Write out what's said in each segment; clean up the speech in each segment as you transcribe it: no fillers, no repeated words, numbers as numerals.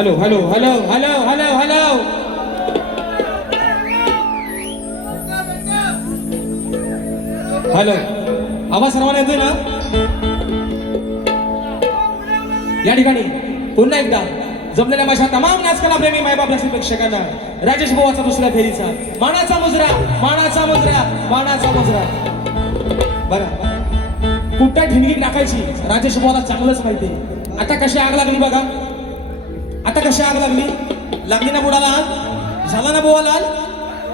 Hello hello hello hello hello hello hello, आवाज सर्वांना येतोय ना? या ठिकाणी पुन्हा एकदा जमलेल्या माझ्या तमाम नाचकला प्रेमी मायबाप रसिक प्रेक्षकांना राजेश बुवाचा दुसऱ्या फेरीचा मानाचा मुजरा, मानाचा मुजरा, मानाचा मुजरा. बघा कुठल्या ठिणगी टाकायची राजेश बुवाला चांगलंच माहिती. आता कशी आग लागली बघा, आता कशी आग लागली. लागली ना बुडाला आग, झाला ना बुवा लाल.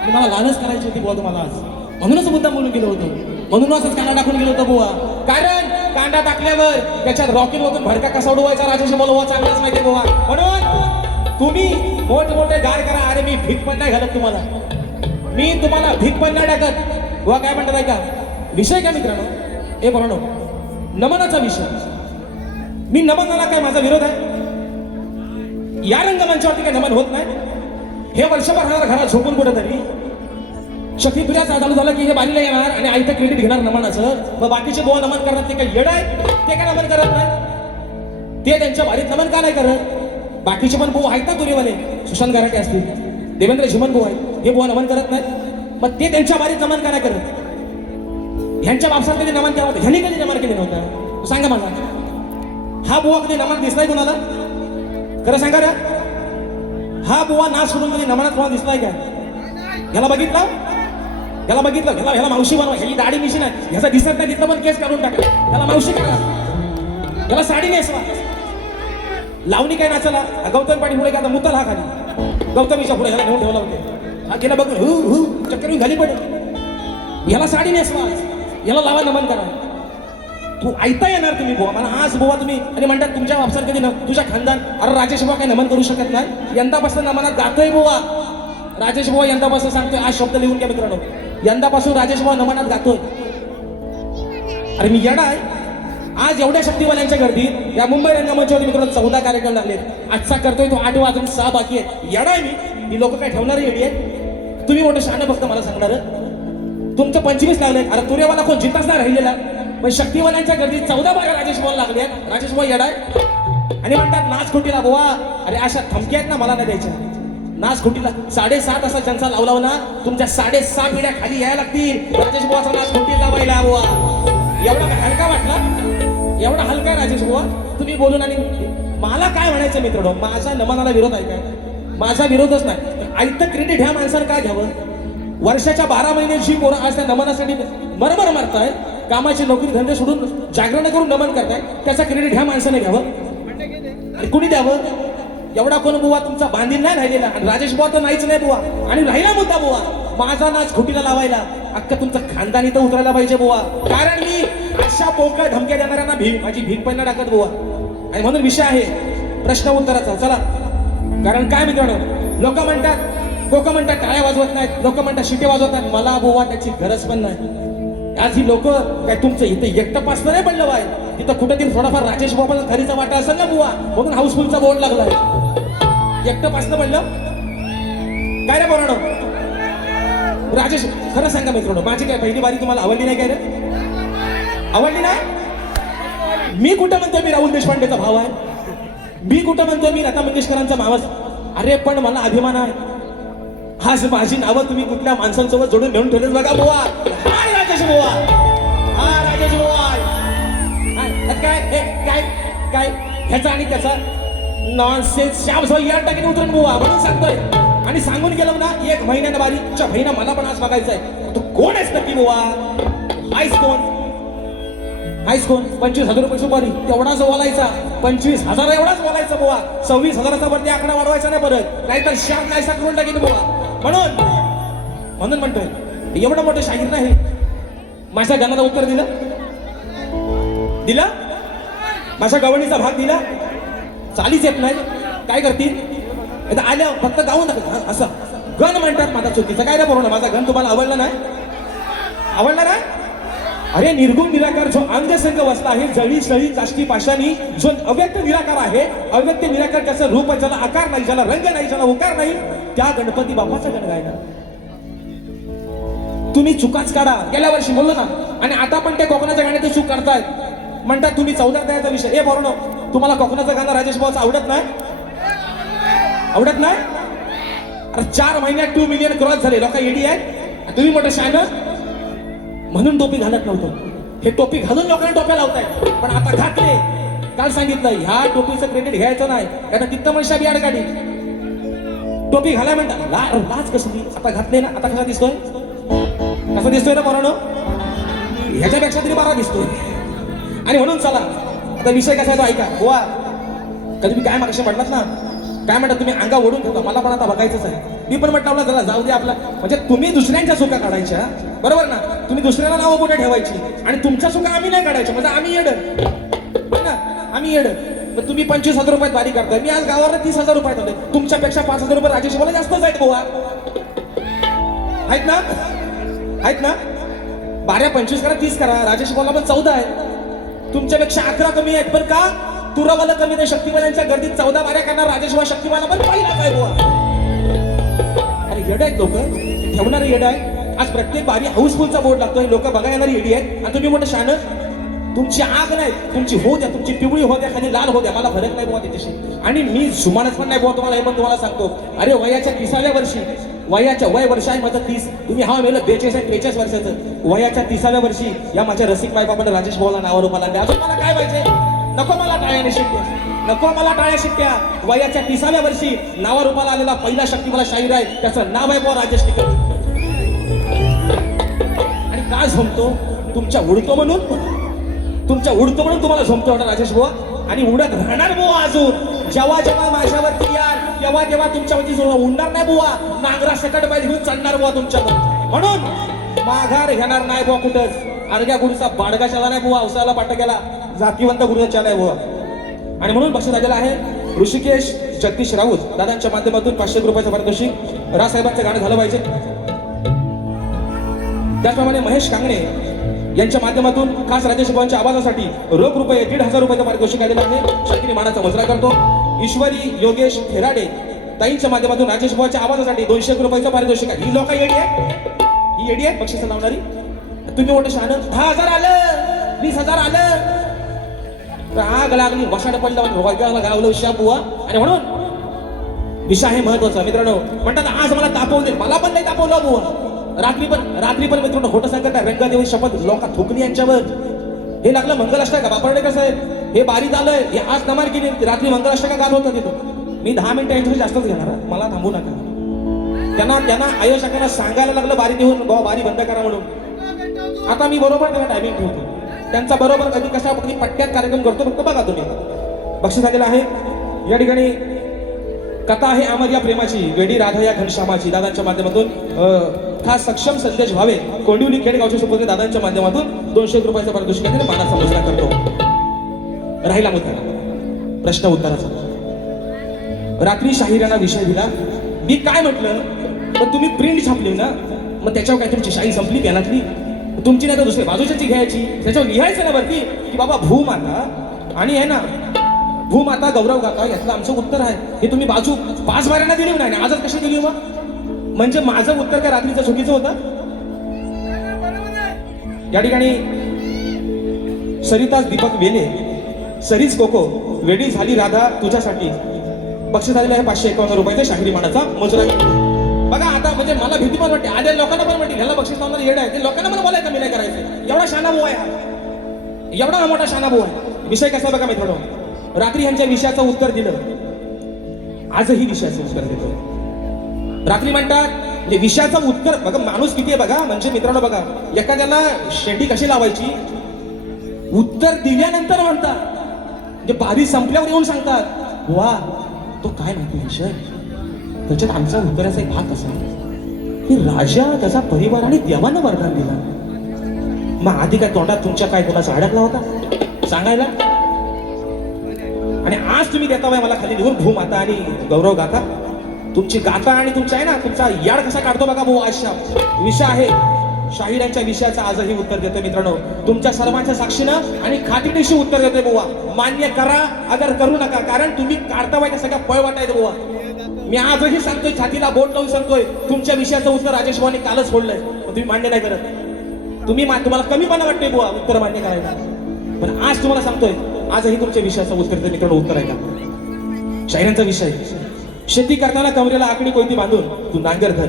तुम्हाला लालच करायची होती बुवा तुम्हाला आज, म्हणूनच मुद्दाम बोलून गेलो होतो, म्हणूनच कांदा टाकून गेलो होतो बुवा. कारण कांदा टाकल्यावर त्याच्यात रॉकेल मधून भडका कसा उडवायचा राजेश बुवा चांगलाच माहिती बुवा. म्हणून तुम्ही मोठमोठे गार करा. अरे मी भीक पण नाही घालत तुम्हाला, मी तुम्हाला भीक पण नाही टाकत बुवा. काय म्हणतात ऐका, विषय काय मित्रांनो, हे बरोबर नमनाचा विषय. मी नमनाला काय माझा विरोध आहे? या रंगमंचावरती काय नमन होत नाही? हे वर्षभर राहणार घरात झोपून कुठेतरी शक्तीप्रिया चालू झालं की हे बारीला येणार आणि आईचं क्रेडिट घेणार नमनाचं. मग बाकीचे बुवा नमन करतात, ते काय येड आहे? ते काय नमन करत नाही? ते त्यांच्या बारीत नमन का नाही करत? बाकीचे पण बुवा आहेत ना तुरीवाले, सुशांत गराटे असतील, देवेंद्र झिमन बुवा आहेत, हे बुवा नमन करत नाहीत. मग ते त्यांच्या बारीत नमन का नाही करत? ह्यांच्या बापसात कधी नमन केलं होतं? ह्यांनी कधी नमन केलं नव्हतं? सांगा मला, हा बुवा कधी नमन दिसलाय कोणाला? खरं सांगा रे, हा बुवा नाच सोडून कधी नमनात कोणाला दिसलाय का? ह्याला बघितलं, ह्याला बघितलं, ह्याला मावशी बनवा, ह्याची दाढी मिशी नाही, ह्याचा दिसत नाही तिथलं पण केस काढून टाका, ह्याला मावशी करा, ह्याला साडी नेसवा. लावणी काय नाचाला? गौतम पाटील पुढे का मुताल हा खाली, गौतमीच्या पुढे ह्याला घेऊन ठेवला होते, हा गेला बघून हु हु चक्कर घाली पडेल. ह्याला साडी नेसवा, ह्याला लावा नमन करा. तू ऐकता येणार तुम्ही बुवा मला आज बुवा तुम्ही, आणि म्हणतात तुमच्या वापसात कधी न तुझ्या खानदान. अरे राजेश बुवा काही नमन करू शकत नाही. यंदापासून नमनात जातोय बुवा राजेश बुवा, यंदापासून सांगतोय. आज शब्द लिहून घ्या मित्रांनो, यंदापासून राजेश बुवा नमनात जातोय. अरे मी येडा आहे? आज एवढ्या शक्तिवाल्यांच्या गर्दीत या मुंबई रंगमंचावरती मित्रांनो 14 कार्यक्रम लागले. आजचा करतोय तो 8 वाजून 6 बाकी आहेत. येडा आहे मी लोक काय ठेवणार येडी आहेत? तुम्ही मोठं शहाणं फक्त मला सांगणार, तुमचं 25 लागले. अरे तुरेवाला कोण जिंकताच नाही राहिलेला, पण शक्तिवाल्यांच्या गर्दीत 14-12 राजेश बुवा लागले. राजेश बुवा येडा आहे? आणि म्हणतात नाच खोटीला बुवा. अरे अशा धमक्या आहेत ना, मला नाही द्यायच्या. नाच खोटीला 7.5 असा ज्यांचा लावला ना, तुमच्या 6.5 पिढ्या खाली यायला लागतील राजेश बुवाचा नाच खोटी लावायला बुवा. एवढा हलका वाटला? एवढा हलका राजेश बुवा तुम्ही बोलून. आणि मला काय म्हणायचं मित्रांनो, माझा नमनाला विरोध आहे काय? माझा विरोधच नाही. आयतं क्रेडिट ह्या माणसानं काय घ्यावं? वर्षाच्या 12 महिने जी पोरं आज त्या नमनासाठी मरमर मारताय, कामाची नोकरी धंदे सोडून जागरण करून नमन करताय, त्याचा क्रेडिट ह्या माणसाने घ्यावं? कुणी द्यावं? एवढा कोण बुवा तुमचा बांधील नाही राहिलेला. आणि राजेश बुवा तर नाहीच नाही बुवा. आणि राहिला मुद्दा बुवा माझा नाच खोटीला लावायला, अख्खा तुमचं खानदानी तर उतरायला पाहिजे बुवा. कारण मी अशा पोकळ धमक्या देणाऱ्यांना माझी भीक पण नाही टाकत बुवा. आणि म्हणून विषय आहे प्रश्न उत्तराचा. चला, कारण काय मित्रांनो, लोक म्हणतात टाळ्या वाजवत नाहीत, लोक म्हणतात शिटे वाजवत नाहीत. मला बुवा त्याची गरज पण नाही. आज ही लोक काय तुमचं इथं एकटं पासलं नाही पडलं बाय, तिथं कुठेतरी थोडाफार राजेश बाबाचा खरीचा वाटा असेल ना बुवा, म्हणून हाऊसफुलचा बोर्ड लागलाय. एकटं पासलं पडलं काय रे बोराडो? राजेश खरं सांगा मित्रांनो, माझी काय पहिली बारी तुम्हाला आवडली नाही काय रे? आवडली नाही? मी कुठं म्हणतोय मी राहुल देशपांडेचा भाव आहे? मी कुठं म्हणतोय मी लता मंगेशकरांचा मावस? अरे पण मला अभिमान आहे. आज माझी नावं तुम्ही कुठल्या माणसांसोबत जोडून घेऊन ठेवलेत बघा बुवा. राजेश बुवा, हा राजेश बुवा. काय काय काय ह्याचा आणि त्याचा नॉनसेन्स श्याम या टाकीने उतरून बुवा, म्हणून सांगतोय. आणि सांगून गेलो ना 1 महिन्यानं बारीच्या बहिणा मला पण आज बघायचंय. तू कोण आहेस नक्की बुवा? आईस कोण? 25,000 रुपये सुपारी तेवढाच बोलायचा. 25,000 एवढाच बोलायचा बुवा. 26,000चा वरती आकडा वाढवायचा नाही परत, नाहीतर श्याम कायसा करून टाकेल बुवा. म्हणून म्हणतोय एवढं मोठं शाहीर नाही. माझ्या गाण्याला उत्तर दिला, माझ्या गवणीचा भाग दिला. चालीच येत नाही, काय करतील? आल्या फक्त गाऊन असं गण म्हणतात. माझा चुकीचं काय रे बरोबर? माझा गण तुम्हाला आवडला नाही? आवडला नाही? अरे निर्गुण निराकार जो अंगसंग वसला आहे, जळी सळी काष्टी पाशानी, जो अव्यक्त निराकार आहे. अव्यक्त निराकार त्याचं रूप आहे, ज्याला आकार नाही, ज्याला रंग नाही, ज्याला उकार नाही, त्या गणपती बाप्पाचा गण गायला तुम्ही चुकाच काढा. गेल्या वर्षी बोललो ना, आणि आता पण ते कोकणाच्या गाण्यात चूक करतायत. म्हणतात तुम्ही 14 द्यायचा विषय. हे बरोबर, तुम्हाला कोकणाचं गाणं राजेश भाऊचं आवडत नाही? आवडत नाही? अरे 4 महिन्यात 2 मिलियन क्रॉस झाले. लोक एडी आहेत, तुम्ही मोठं शायनर म्हणून टोपी घालत नव्हतं. हे टोपी घालून लोकांना टोप्या लावताय, पण आता घातले. काल सांगितलं ह्या टोपीचं क्रेडिट घ्यायचं नाही, आता तिथं मनुष्या बियाड काढी. टोपी घालाय म्हणता लाज कसली. आता घातले ना, आता कसा दिसतोय? कसा दिसतोय ना पोरांनो? ह्याच्यापेक्षा तरी बरा दिसतोय. आणि म्हणून चला आता विषय कसा आहे तो ऐका. बुवा कधी मी काय मागाशी म्हटलात ना, काय म्हणतात तुम्ही अंगा ओढून ठेवता, मला पण आता बघायचंच आहे. मी पण म्हटलं चला जाऊ दे आपला, म्हणजे तुम्ही दुसऱ्यांच्या चुका काढायच्या, बरोबर ना? तुम्ही दुसऱ्याला नावं पुढे ठेवायची आणि तुमच्या चुका आम्ही नाही काढायच्या, म्हणजे आम्ही येड ना, आम्ही येड. मग तुम्ही 25,000 रुपयात बारी करताय, मी आज गावाला 30,000 रुपयात आले. तुमच्यापेक्षा 5,000 रुपये राजेश मला जास्तच आहेत बुवा. आहेत ना? आहेत ना? बाऱ्या 25 करा, 30 करा. राजेश बोला पण 14 आहे. तुमच्यापेक्षा 11 कमी आहेत. पण का? तुरावाला कमी नाही. शक्तिमानांच्या गर्दीत 14 बाऱ्या करणार राजेश शक्तिमाना पण पहिलाच आहे बुवा. अरे येड आहेत लोक, ठेवणारे येड आहे. आज प्रत्येक बारी हाऊसफुलचा बोर्ड लागतोय, लोक बघा येणारी येडी आहेत. आणि तुम्ही मोठं शान. तुमची आग नाही, तुमची हो द्या, तुमची पिवळी हो द्या, खाली लाल हो द्या, मला फरक नाही बुवा त्याच्याशी. आणि मी सुमानच पण नाही बुवा तुम्हाला, हे पण तुम्हाला सांगतो. अरे वयाच्या 30व्या वर्षी, वयाच्या वय वर्ष आहे माझं 30, तुम्ही हा मेलं 42-43 वर्षाचं. वयाच्या 30व्या वर्षी या माझ्या रसिक मायबापाने राजेश भाऊला नावावर उभा आणले. अजून मला काय पाहिजे? नको मला टाळ्याने शिट्ट्या, नको मला टाळ्या शिट्ट्या. वयाच्या 30व्या वर्षी नावावर उभा आलेला पहिला शक्तिमाला शाहीर आहे, त्याचं नाव आहे बुवा राजेश टिकर. आणि काय झोमतो? तुमच्या उडतो म्हणून, तुमच्या उडतो म्हणून तुम्हाला झोमतो वाटत राजेश बुवा. आणि उडत राहणार बुवा अजून. जेव्हा जेव्हा माझ्यावरती याल तेव्हा तेव्हा तुमच्यावरती उडणार नाही बुवा. नांगरा सकट बैल घेऊन चालणार बुवा तुमच्यावर. म्हणून माघार घेणार नाही बुवा कुठंच. अर्ग्या गुरुचा बाडगा चला नाही बुवा, अवसाला पाठ गेला, जातीवंत गुरुचा चला आहे बुवा. आणि म्हणून बक्षीस आलेला आहे ऋषिकेश जगदीश राऊत दादांच्या माध्यमातून 500 रुपयाचं पारितोषिक. रासाहेबांचं गाणं झालं पाहिजे. त्याचप्रमाणे महेश कांगणे यांच्या माध्यमातून खास राजेश भाऊंच्या आवाजासाठी रोख रुपये 1,500 रुपयाचं पारितोषिक आलेलं आहे. शाकिरी मानाचा मुजरा करतो. ईश्वरी योगेश खेराडे ताईंच्या माध्यमातून राजेश भाऊच्या आवाजासाठी 200 रुपयाचं पारितोषिक आहे. ही लोक येडी आहे, ही येडी आहे बक्षीस लावणारी. तुम्ही मोठं शहाण 10,000 आलं, 20,000 आलं, तर आग लागली, वसाड पडलं, गावलं विषय बुवा. आणि म्हणून विषय आहे महत्वाचा मित्रांनो. म्हणतात आज मला तापवले, मला पण नाही तापवलं बुवा. रात्री पण मित्रांनो खोटं सांगत आहे. रंगादेवी शपथ लोका थुकली यांच्यावर. हे लागलं मंगलाष्टक का बापडे कसं आहे, हे बारीत आलंय, हे आज नमार केली, रात्री मंगलाष्टक गात होतं तिथं. मी 10 मिनिटं यांच्यावर जास्तच घेणार, मला थांबू नका. त्यांना आयोजकांना सांगायला लागलं बारी देऊन बारी बंद करा म्हणून. आता मी बरोबर त्याला टायमिंग ठेवतो, त्यांचा बरोबर कधी कशा पट्ट्यात कार्यक्रम करतो, फक्त बघा तुम्ही. बक्षीस आलेलं आहे या ठिकाणी. कथा आहे अमर या प्रेमाची, वेडी राधा या घनश्यामाची दादांच्या माध्यमातून खास सक्षम संदेश भावे कोंडिवली खेडगावचे सुपुत्र दादांच्या माध्यमातून 200 रुपयाचं पारितोषिक मानाचा मुजरा करतो. राहिला मुद्दा प्रश्न उत्तराचा. रात्री शाहिरांना विषय दिला. मी काय म्हटलं, पण तुम्ही प्रिंट छापली ना, मग त्याच्यावर काय तुमची शाही संपली पेनातली? तुमची नाही तर दुसरी बाजूच्याची घ्यायची. त्याच्यावर लिहायचं ना वरती की बाबा भूमाता आणि आहे ना भूमाता गौरव गाथा, यातलं आमचं उत्तर आहे. हे तुम्ही बाजू 5 बाऱ्यांना दिली नाही, आजच कशी दिली मग? म्हणजे माझं उत्तर काय रात्रीचं चुकीचं होतं? या ठिकाणी सरिताज दीपक वेले, सरीच कोको, वेडी झाली राधा तुझ्यासाठी बक्षीस आलेलं आहे 551 रुपयाचं शाहिरी मानाचा मुजरा. बघा आता म्हणजे मला भीती पण वाटते. आल्या लोकांना पण वाटते ह्याला बक्षीस लावणार येड आहे, ते लोकांना पण बोलायचं कमी नाही करायचं. एवढा शाना भाऊ आहे हा, एवढा मोठा शाना भाऊ आहे. विषय कसा बघा मित्रांनो, रात्री ह्यांच्या विषयाचं उत्तर दिलं, आजही विषयाचं उत्तर देतो. रात्री म्हणतात म्हणजे विषयाचं उत्तर बघा, माणूस किती आहे बघा. म्हणजे मित्रांनो बघा, एखाद्याला शेंडी कशी लावायची, उत्तर दिल्यानंतर म्हणतात, म्हणजे बारी संपल्यावर येऊन सांगतात वा तो काय माहिती विषय. त्याच्यात आमचा उत्तराचा एक भाग असा की राजा, त्याचा परिवार आणि देवानं वरदान दिला. मग आधी काय तोंडात तुमच्या काय कोणाचा अडकला होता सांगायला? आणि आज तुम्ही देता मला खाली लिहून भूमाता आणि गौरव गाथा. तुमची गाथा आणि तुमचा आहे ना, तुमचा याड कसा काढतो बघा भाऊ. आशा विषय आहे शाहिरांच्या विषयाचा आजही उत्तर देतोय मित्रांनो. तुमच्या सर्वांच्या साक्षीनं आणि खात्रीशी उत्तर देतोय बुवा. मान्य करा अगर करू नका, कारण तुम्ही काढता त्या सगळ्या पळ वाटायचं बुवा. मी आजही सांगतोय, छातीला बोट लावून सांगतोय, तुमच्या विषयाचं उत्तर राजेश भाऊनी कालच फोडलंय, तुम्ही मान्य नाही करत. तुम्हाला कमीपणा वाटतोय बुवा उत्तर मान्य करायला. पण आज तुम्हाला सांगतोय, आजही तुमच्या विषयाचं उत्तर मित्रांनो उत्तर आहे का? शाहिरांचा विषय शेती करताना कमरेला आकडी कोयती बांधून तू नांगर धर,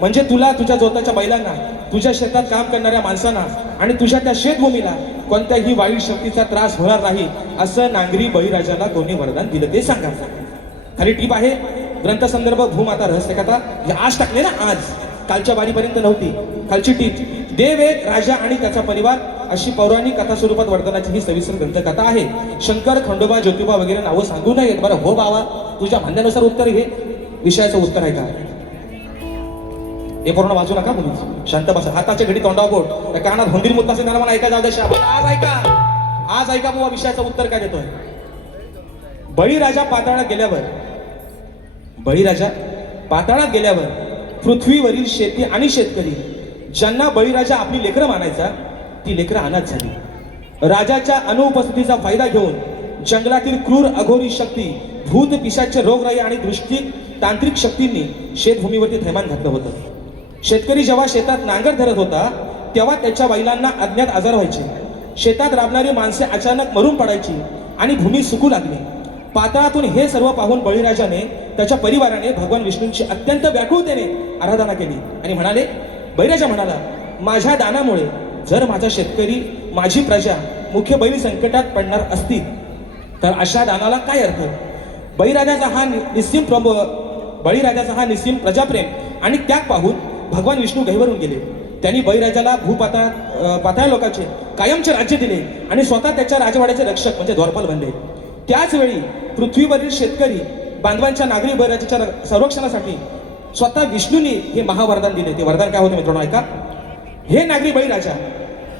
म्हणजे तुला, तुझ्या जोताच्या बैलांना, तुझ्या शेतात काम करणाऱ्या माणसांना आणि तुझ्या त्या शेतभूमीला कोणत्याही वाईट शक्तीचा त्रास होणार नाही, असं नांगरी बळीराजाला कोणी वरदान दिलं ते सांगा. खाली टीप आहे, ग्रंथसंदर्भ भूमाता रहस्यकथा, हे आज टाकले ना, आज, कालच्या बारीपर्यंत नव्हती. खालची टीप, देव एक, राजा आणि त्याचा परिवार अशी पौराणिक कथा स्वरूपात वर्णनाची ही सविस्तर ग्रंथकथा आहे. शंकर, खंडोबा, ज्योतिबा वगैरे नावं सांगू नयेत. बरं हो बाबा, तुझ्या म्हणण्यानुसार उत्तर घे. विषयाचं उत्तर आहे का? हे पूर्ण वाचू नका मुली, शांत बसा. हाताची घडी तोंडावर बोट, त्या कानात हुंदीर मुद्दा असेल त्याला मला ऐका जाऊ द्या. आज ऐका, आज ऐका बुवा, विषयाचं उत्तर काय देतोय. बळीराजा पाताळात गेल्यावर पृथ्वीवरील शेती आणि शेतकरी ज्यांना बळीराजा आपली लेकरं मानायचा, ती लेकरं अनाथ झाली. राजाच्या अनुपस्थितीचा फायदा घेऊन जंगलातील क्रूर अघोरी शक्ती, भूत, पिशाच्य, रोगराई आणि दृष्टी तांत्रिक शक्तींनी शेतभूमीवरती थैमान घातलं होतं. शेतकरी जेव्हा शेतात नांगर धरत होता तेव्हा त्याच्या बैलांना अज्ञात आजार व्हायचे. शेतात राबणारी माणसे अचानक मरून पडायची आणि भूमी सुकू लागली. पाताळातून हे सर्व पाहून बळीराजाने, त्याच्या परिवाराने भगवान विष्णूंची अत्यंत व्याकुळतेने आराधना केली आणि म्हणाले, बळीराजा म्हणाला, माझ्या दानामुळे जर माझा शेतकरी, माझी प्रजा, मुख्य बैल संकटात पडणार असतील तर अशा दानाला काय अर्थ. बळीराजाचा हा निस्सीम प्रजाप्रेम आणि त्याग पाहून भगवान विष्णू गहिवरून गेले. त्यांनी बळीराजाला पाताळ लोकांचे कायमचे राज्य दिले आणि स्वतः त्याच्या राजवाड्याचे रक्षक म्हणजे द्वारपाल बनले. त्याच वेळी पृथ्वीवरील शेतकरी बांधवांच्या नागरी बळीराजाच्या संरक्षणासाठी स्वतः विष्णूंनी हे महावरदान दिले. ते वरदान काय होतं मित्रांनो, ऐका. हे नागरी बळीराजा,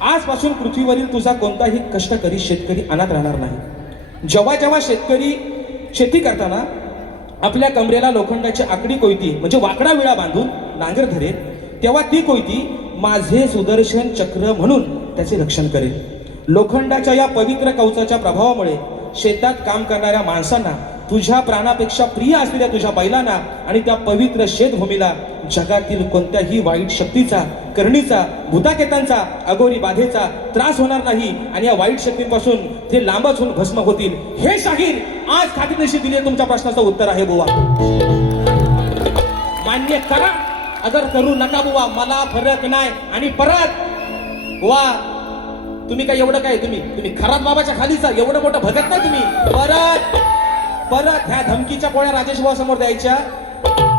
आजपासून पृथ्वीवरील तुझा कोणताही कष्टकरी शेतकरी अनाथ राहणार नाही. जेव्हा जेव्हा शेतकरी शेती करताना आपल्या कमरेला लोखंडाची आकडी कोयती म्हणजे वाकडा विळा बांधून नांगर धरेल, तेव्हा ती कोयती माझे सुदर्शन चक्र म्हणून त्याचे रक्षण करेल. लोखंडाच्या या पवित्र कवचाच्या प्रभावामुळे शेतात काम करणाऱ्या माणसांना, तुझ्या प्राणापेक्षा प्रिय असलेल्या तुझ्या बैलांना आणि त्या पवित्र शेतभूमीला जगातील कोणत्याही वाईट शक्तीचा, करणीचा, भूताकेतांचा, अघोरी बाधेचा त्रास होणार नाही आणि या वाईट शक्तींपासून ते लांबच होऊन भस्म होतील. हे शाहीर आज खात्रीनिशी दिले तुमच्या प्रश्नाचं उत्तर आहे बुवा. मान्य करा, अगर करू नका बुवा, मला फरक नाही. आणि परत बुवा, तुम्ही काय एवढं काय, तुम्ही खराब बाबाच्या खालीचा एवढं मोठं भगत नाही तुम्ही. परत ह्या धमकीच्या पोळ्या राजेश भाऊ समोर द्यायच्या.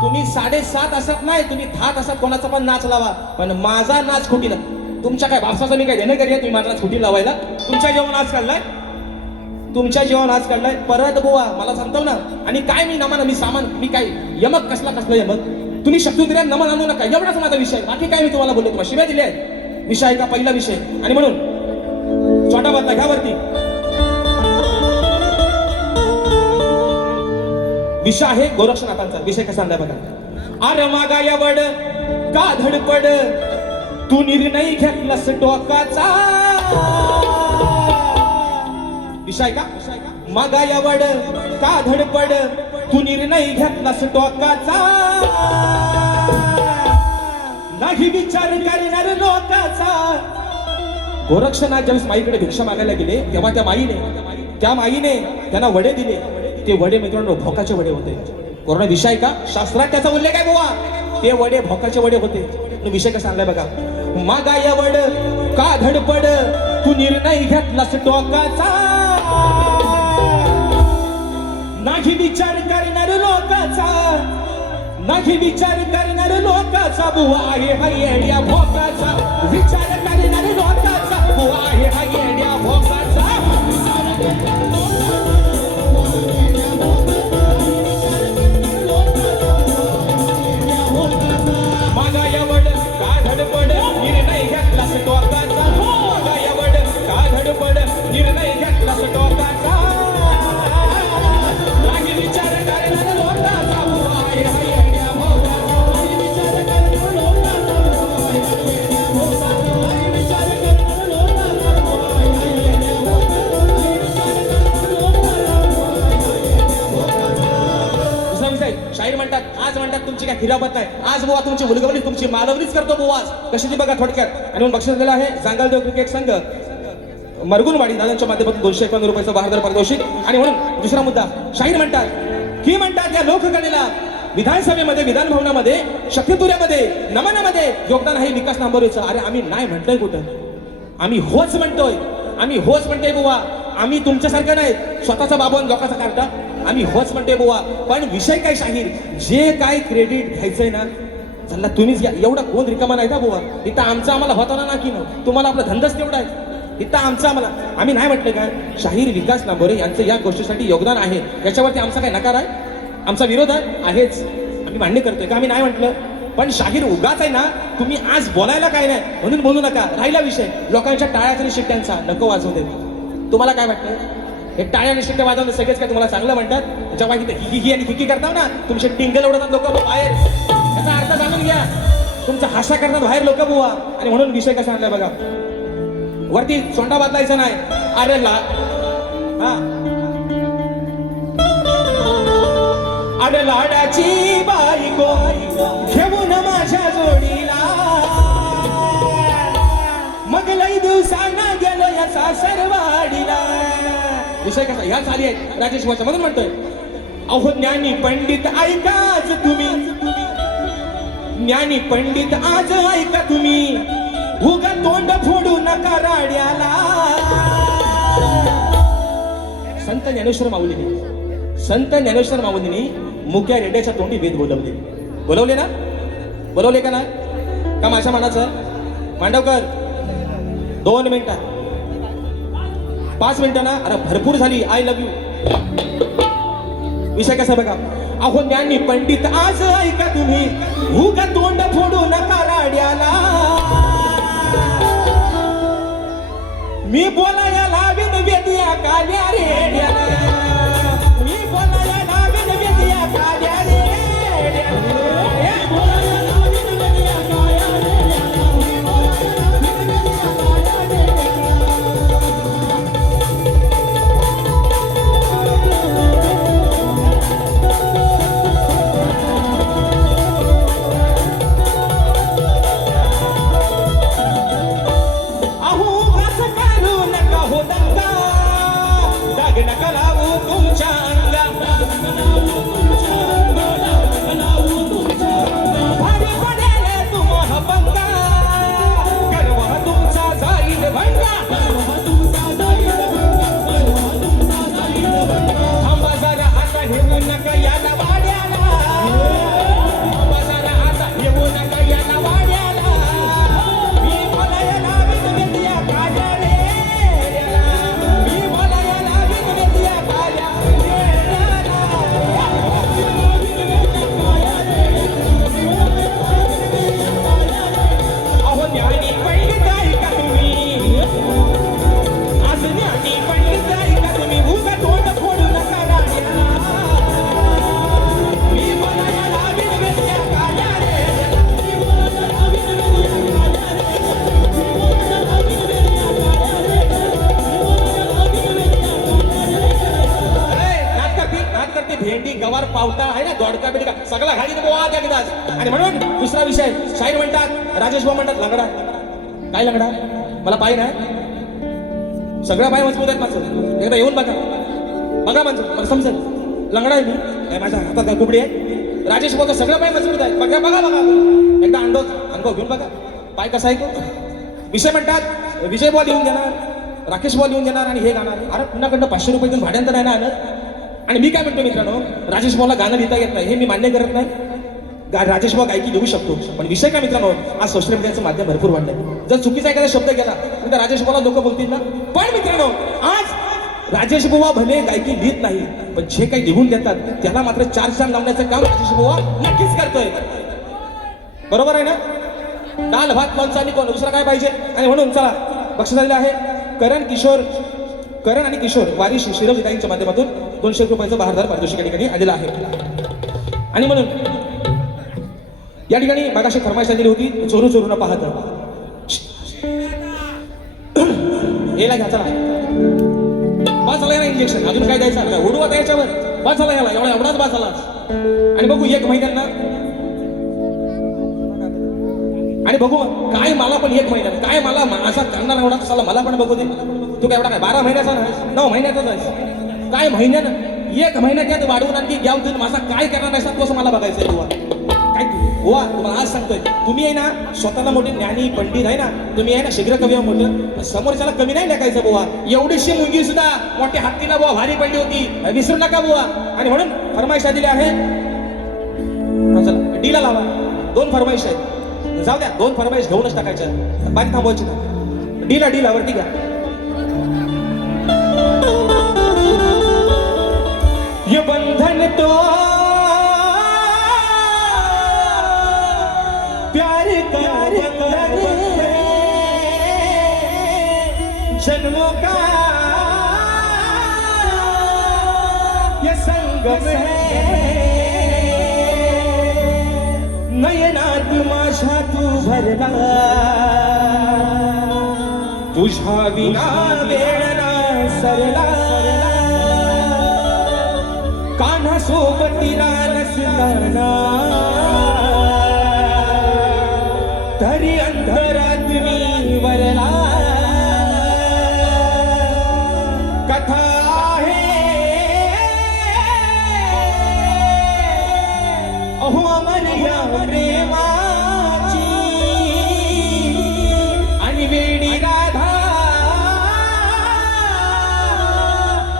तुम्ही 7.5 तासात नाही, तुम्ही 10 तासात कोणाचा पण नाच लावा, पण माझा नाच खोटीला. तुमच्या काय भाषाचं मी काय देणं करूया, तुम्ही माझा नाच खोटी लावायला. तुमच्या जेवण आज काढलाय, परत बुवा मला सांगतो ना. आणि काय मी नमान, मी सामान, मी काय यमक कसला यमक, तुम्ही शक्ती दिल्या नमन आणू नका, एवढाच माझा विषय. बाकी काय मी तुम्हाला बोललो, तुम्हाला शिव्या दिल्या आहेत. विषय का पहिला विषय. आणि म्हणून छोटा बदला घ्या वरती. विषय आहे गोरक्षनाथांचा. विषय कसा आणलाय बघा. अरे मागा यावड का धडपड, तू निर्णय घेतलास टोकाचा. विषय का मागा यावड का धडपड, तू निर्णय घेतलास टोकाचा. नाही विचार करणार लोकाचा. गोरक्षनाथ ज्यावेळेस माईकडे भिक्षा मागायला गेले तेव्हा त्या माईने त्यांना वडे दिले. ते वडे मित्रांनो भोकाचे वडे होते. कोरोना विषय का शास्त्रात त्याचा उल्लेख आहे बुवा. ते वडे भोकाचे वडे होते. विषय कसा आणलाय बघा. मागा यावड का धडपड, तू निर्णय घेतलास टोकाचा. नाही विचार करणार लोकाचा, बुवा आहे हा येड्या भोकाचा. विचार करणार लोकाचा, बुवा आहे हा येड्या भोकाचा. मागा यावड का धडपड, निर्णय घेतलास टोकाचा. मागा यावड का धडपड, निर्णय घेतलास टोकाचा. नाही विचार करणार लोकाचा, बुवा आहे हा येड्या भोकाचा. नाही विचार करणार लोकाचा, बुवा आहे हा येड्या भोकाचा. नाही विचार करणार लोकाचा, बुवा आहे हा येड्या भोकाचा. नाही विचार करणार लोकाचा, बुवा आहे हा येड्या भोकाचा. दुसरा विषय, शाहीर म्हणतात, आज म्हणतात तुमची काय खिरापत नाही, आज बुवा तुमची मुलगवली, तुमची मालवणीच करतो बुवा. कशी ती बघा थोडक्यात. आणि म्हणून बक्षीस दिलेलं आहे जांगलदेव क्रिकेट संघ मरगुनवाडी दादांच्या माध्यमातून 251 रुपयाचं बहादर पारितोषिक. आणि म्हणून दुसरा मुद्दा, शाहीर म्हणतात की म्हणतात या लोककलेला विधानसभेमध्ये, विधान भवनामध्ये, शक्तितुऱ्यामध्ये, नमनामध्ये योगदान आहे विकास नांबरेचं. अरे आम्ही नाही म्हणतोय कुठं, आम्ही होच म्हणतोय. आम्ही होच म्हणतोय बुवा. आम्ही तुमच्यासारखं नाही स्वतःचा बाबा लोकांचा कार्टा. आम्ही होच म्हणतोय बुवा. पण विषय काय शाहीर, जे काय क्रेडिट घ्यायचंय ना चला तुम्हीच घ्या. एवढा कोण रिकामा नाही का बुवा. इथं आमचा आम्हाला होताना ना की न तुम्हाला आपला धंदाच तेवढा आहे. इथं आमचं आम्हाला, आम्ही नाही म्हटलं काय शाहीर विकास नांबरे यांचं या गोष्टीसाठी योगदान आहे, याच्यावरती आमचा काय नकार आहे, आमचा विरोध आहेच. आम्ही मान्य करतोय का, आम्ही नाही म्हटलं. पण शाहीर उगाच आहे ना, तुम्ही आज बोलायला काय नाही म्हणून बोलू नका. राहिला विषय लोकांच्या टाळ्याचा आणि शिट्ट्यांचा, नको वाजवू दे. तुम्हाला काय वाटतं, हे टाळ्या आणि शिट्ट्या वाजवणे सगळेच काय तुम्हाला चांगलं म्हणतात? जेव्हा ही ही आणि खिकी करता ना, तुमचे टिंगल उडवतात लोक बाहेर, त्याचा अर्थ जाणून घ्या. तुमचा हाशा करतात बाहेर लोक बुवा. आणि म्हणून विषय कसा आणलाय बघा, वरती सोंडा बदलायचा नाही. अरे हा अरे लाडाची बायको घेऊन माझ्या जोडीला, मग लई दिवसांना गेलो या सासरवाडीला. विषय कसा ह्या चाली आहेत राजेश भाषा म्हणून म्हणतोय, अहो ज्ञानी पंडित ऐका आज तुम्ही, ज्ञानी पंडित आज ऐका तुम्ही, उगा तोंड फोडू नका राड्याला. संत ज्ञानेश्वर माऊलीने, संत ज्ञानेश्वर माऊलीने मुक्या रेड्याच्या तोंडी वेद बोलवले. बोलवले ना, बोलवले का ना, का माझ्या मनाचं मांडवकर 2 मिनिटात 5 मिनिटं ना, अरे भरपूर झाली. I love you. विषय कसा बघा, अहो ज्ञानी पंडित आज ऐका तुम्ही, उगा तोंड फोडू नका राड्याला. मी बोलायला लावीन वेदिया काल्या रेड्याला, मी बोलायला लावीन वेदिया काल्या रेड्याला. पावटा आहे ना, दोडका बिडका सगळा घाली बोवा एकदाच. आणि म्हणून दुसरा विषय शाहीर म्हणतात, राजेश भाऊ म्हणतात लंगडा. काय लंगडा, मला पाय नाही, सगळ्या पाय मजबूत आहेत माझं, एकदा येऊन बघा बघा माझं, मला समजेल लंगडा आहे मी. माझ्या हातात काय कुबडी आहे, राजेश भाऊ सगळं पाय मजबूत आहे, बघा बघा बघा एकदा अनुभव घेऊन बघा पाय कसा आहे तो. विषय म्हणतात विजय बॉल लिहून देणार, राकेश बॉल लिहून देणार आणि हे गाणार. अरे पुन्हाकडनं 500 रुपये देऊन भाड्यांतर नाही ना आलं. आणि मी काय म्हणतो मित्रांनो, राजेश भाऊला गाणं लिहिता येत नाही हे मी मान्य करत नाही. राजेश भाऊ गायकी लिहू शकतो, पण विषय काय मित्रांनो, आज सोशल मीडियाचं माध्यम भरपूर वाढलंय. जर चुकीचा एखादा शब्द गेला तर राजेश भाऊला लोक बोलतील ना. पण मित्रांनो आज राजेश बुवा भले गायकी लिहित नाही, पण जे काही लिहून देतात त्याला मात्र 4 चांद लावण्याचं काम राजेश बुवा नक्कीच करतोय. बरोबर आहे ना. दाल भात लोणचं आणि कोण दुसरा काय पाहिजे. आणि म्हणून चला बक्षीस आलेलं आहे करण आणि किशोर वारी शिरव विदाईंच्या माध्यमातून 200 रुपयाचं बहारदार पारितोषिक या ठिकाणी आलेलं आहे. आणि म्हणून या ठिकाणी मागाशी फरमाईश आलेली होती, चोरू न पाहत याला घ्या. चला बस झाला ना इंजेक्शन, अजून काय द्यायचं उडवा त्याच्यावर, बस झाला याला एवढाच बस झाला. आणि बघू 1 महिन्यांना, आणि बघू काय मला पण 1 महिन्यात काय मला माझा करणार एवढा कसाला मला पण बघू दे. तू काय एवढा काय 12 महिन्याचा नाही, 9 महिन्याचाच आहे. काय महिन्यानं एक महिन्यात वाढवून आणखी घ्यावून तुम्ही माझा काय करणार नाही तो असं मला बघायचं आहे बुवा. काय बुवा तुम्हाला आज सांगतोय तुम्ही आहे ना स्वतःला मोठे ज्ञानी पंडित आहे ना तुम्ही आहे ना शीघ्र कवी आहे मोठं समोरच्याला कमी नाही लेखायचं बुवा. एवढीशी मुंगी सुद्धा मोठ्या हत्तीला बुवा भारी पडली होती विसरू नका बुवा. आणि म्हणून फरमाईशा दिल्या आहे चला डीला लावा 2 फरमाईश आहेत जाऊ द्या 2 फरमाईश घेऊनच टाकायच्या बाकी थांबवायची ना डीला वरती घ्या. ये बंधन तो प्यार का बंधन जन्मों का ये संगम है नयनात माझ्या तू भरला तुझ्या विना वेळ ना सरला कान्हा सोबतीला नसताना तरी अंधरात मी वरला कथा आहे अहो अमर्या प्रेमाची आणि वेडी राधा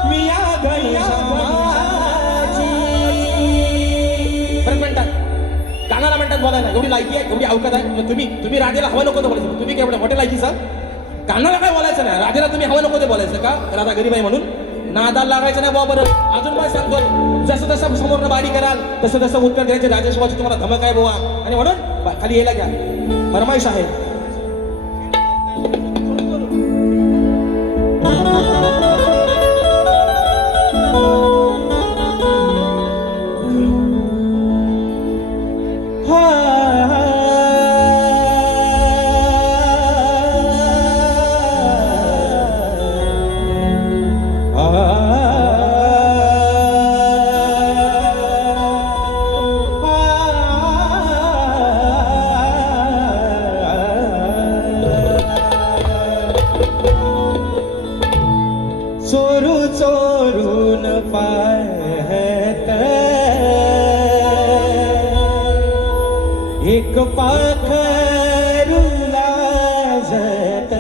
मी या कानाला म्हणतात बोलायला एवढी लायकी आहे एवढी अवकात आहे मग तुम्ही राधेला हवं नको ते बोलायचं तुम्ही काय एवढं मोठ्या लायकीचा कानाला काय बोलायचं नाही राधेला तुम्ही हवं नको ते बोलायचं का राधा गरीब आहे म्हणून नादाला लागायचं नाही बाबा बरं अजून काय सांगतो जसं तसं समोरनं बारी कराल तसं तसं उत्तर द्यायचे राजेश्वाची तुम्हाला धमक आहे बोवा आणि म्हणून खाली यायला घ्या फरमाईश आहे चोरून पाहत एक पाखरू लाजत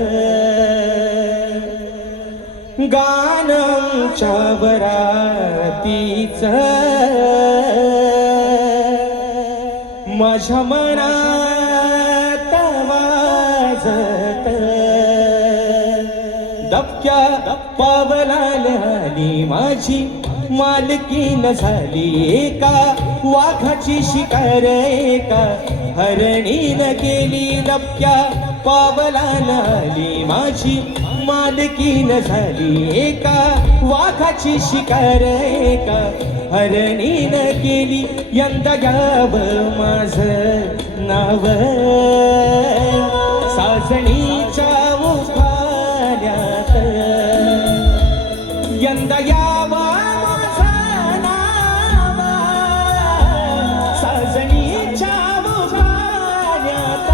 गाणंच्या वरातीच माझ्या मनात वाजत दबक्या पावलाला आली माझी मालकीन झाली एका वाघाची शिकार एका हरणीन केली दबक्या पावलाला आली माझी मालकीन झाली एका वाघाची शिकार एका हरणीन केली यंदा घ्यावं माझं नाव सासणीच्या यंदा यावा माझं नाव साजणीच्या मुखाण्यात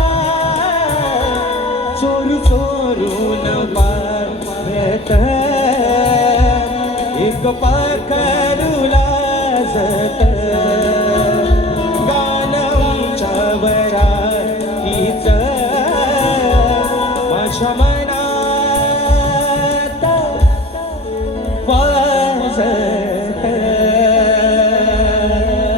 चोरून पाहत एक पाखरू लाजत गाणंच्या वरातीच माझ्या मनात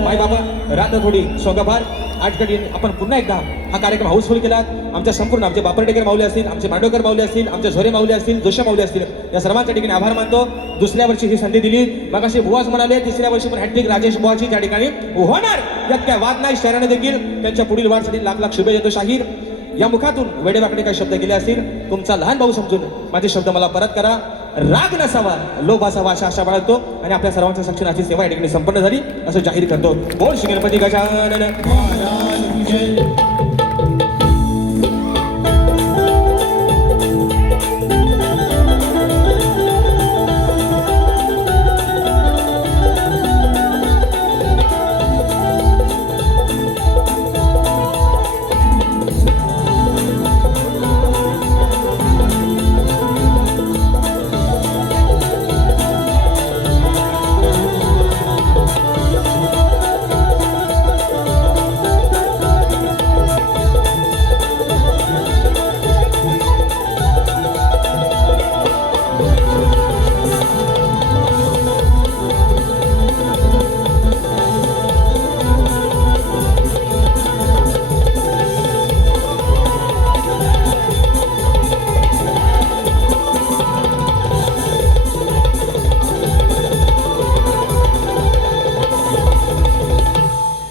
माय बाबा रात थोडी सोगाभार आजकडे आपण पुन्हा एकदा हा कार्यक्रम हाऊसफुल केला आमच्या संपूर्ण आमचे बापरडेकर माऊली असतील आमचे मांडोकर माऊली असतील आमचे झोरे माऊली असतील जोशा माऊली असतील या सर्वांच्या ठिकाणी आभार मानतो दुसऱ्या वर्षी ही संधी दिली मग अशी बुवाच म्हणाले तिसऱ्या वर्षी पण हॅट्रिक राजेश बुवाची त्या ठिकाणी होणार यात काय वाद नाही शहराने देखील त्यांच्या पुढील वाढसाठी लाख लाख शुभेच्छा देतो शाहीर या मुखातून वेडेवाकडे काही शब्द गेले असतील तुमचा लहान भाऊ समजून माझे शब्द मला परत करा राग नसावा लोभ असावा अशा आशा बाळगतो आणि आपल्या सर्वांच्या सक्षणाची सेवा या ठिकाणी संपन्न झाली असं जाहीर करतो बोल श्री गणपती गजानन